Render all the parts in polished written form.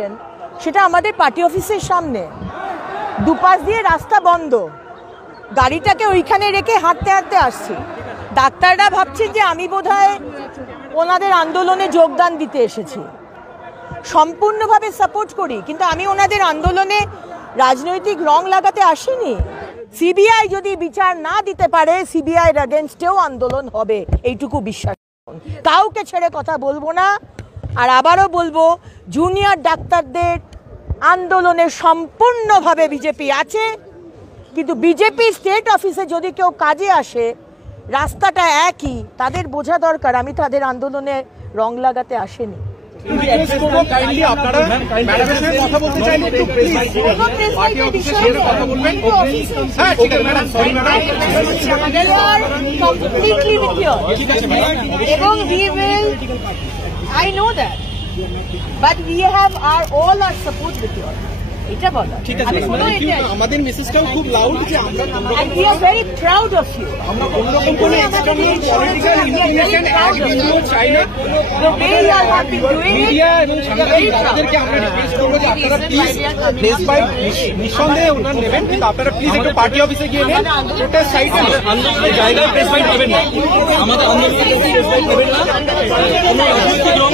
করছেন সেটা আমাদের পার্টি অফিসের সামনে, দুপাশ দিয়ে রাস্তা বন্ধ, গাড়িটাকে ওইখানে রেখে হাঁটতে হাঁটতে আসছি। ডাক্তাররা ভাবছেন যে আমি বোধহয় ওনাদের আন্দোলনে যোগদান দিতে এসেছি। সম্পূর্ণভাবে সাপোর্ট করি, কিন্তু আমি ওনাদের আন্দোলনে রাজনৈতিক রং লাগাতে আসিনি। সিবিআই যদি বিচার না দিতে পারে, সিবিআইয়ের এগেনস্টেও আন্দোলন হবে, এইটুকু বিশ্বাস। কাউকে ছেড়ে কথা বলবো না। আর আবারও বলবো, জুনিয়র ডাক্তারদের আন্দোলনে সম্পূর্ণভাবে বিজেপি আছে, কিন্তু বিজেপি স্টেট অফিসে যদি কেউ কাজে আসে, রাস্তাটা একই, তাদের বোঝা দরকার আমি তাদের আন্দোলনে রং লাগাতে আসেনি। I know that, but we have all our support with you. এটা বলা আমাদের মেসেজটাও খুব লাউড যে আমরা we are very proud of you. আমরা কোনরকম কোনো পলিটিক্যাল ইনফরমেশন এক বিন্দু চাই না। The way you are doing media এবং সাংবাদিক দাদাদেরকে আমরা রিকোয়েস্ট করবো যে আপনারা প্লিজ প্লেস বাই নিঃসন্দেহে ওনার নেবেন, কিন্তু আপনারা প্লিজ একটু পার্টি অফিসে গিয়ে নেন, প্রোটেস্ট সাইটে আন্দোলনের জায়গায় প্লেস বাই পাবেন না, আমাদের আন্দোলনের প্লেস বাই পাবেন না। কোনো রাজনৈতিক রং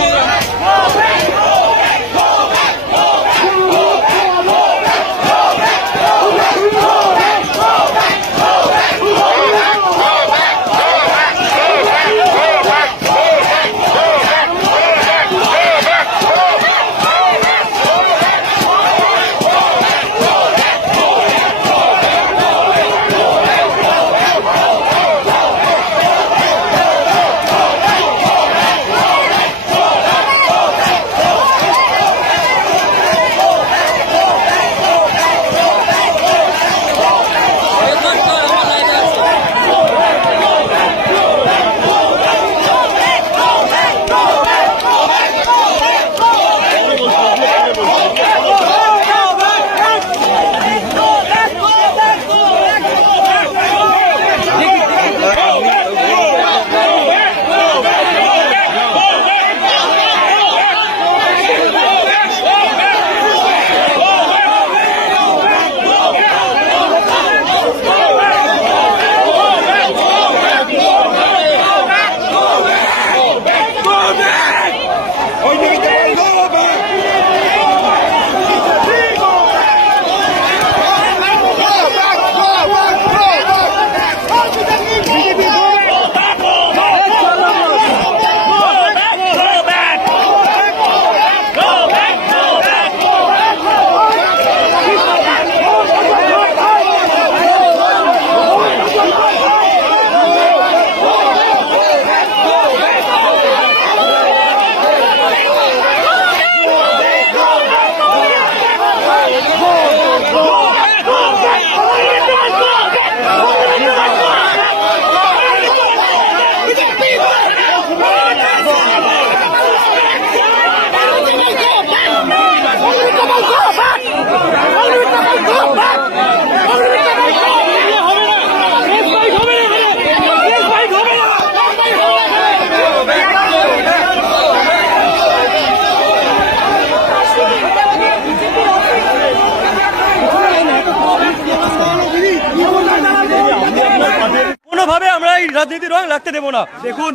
রাজনীতি রং লাগতে দেবো না। দেখুন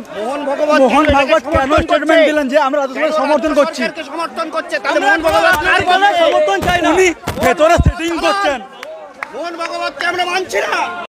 মোহন ভাগবত কেন স্টেটমেন্ট দিলেন যে আমরা সমর্থন করছি, সমর্থন করছে, তাহলে মোহন ভাগবত সমর্থন চাই না, উনি ভেতরে সেটিং করছেন, মোহন ভাগবতকে আমরা মানছি না।